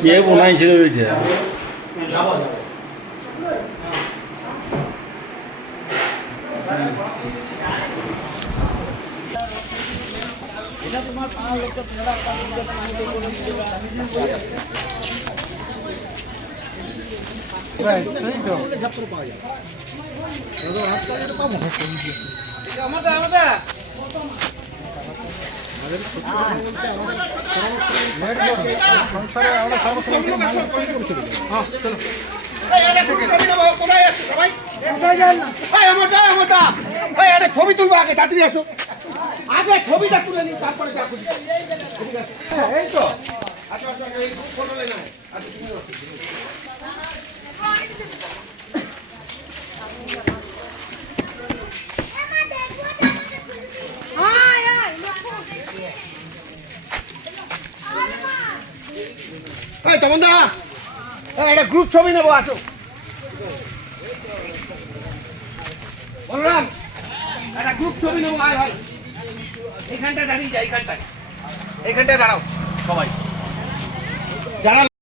কে বানাইছিল ওইটা? এটা তোমার পাড়ার লোককে ফেরা ছবি তুলবো আগে তাড়াতাড়ি আসো আগে ছবিটা তুলে নি তারপরে এই তো আচ্ছা আচ্ছা এই ফটো লে না তমন দা একটা গ্রুপ ছবি নেবো আসো বলরাম একটা গ্রুপ ছবি নেবো আয় ভাই এইখানটায় দাঁড়িয়ে যাই এইখানটায় দাঁড়াও সবাই যারা